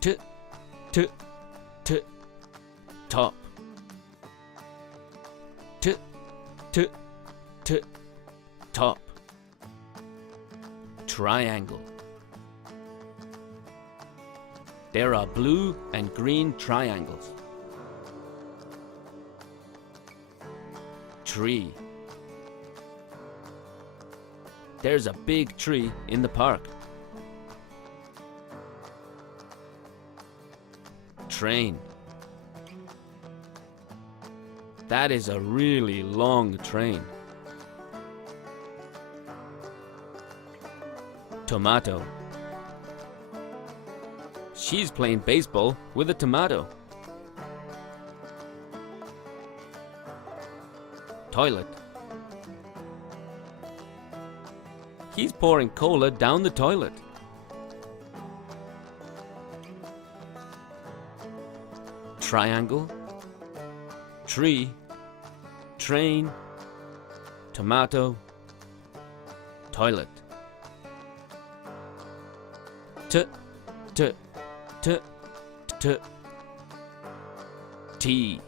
T, t, t, top. T, t, t, top. Triangle. There are blue and green triangles. Tree. There's a big tree in the park. Train. That is a really long train. Tomato. She's playing baseball with a tomato. Toilet. He's pouring cola down the toilet. Triangle, tree, train, tomato, toilet. T, t, t, t, T.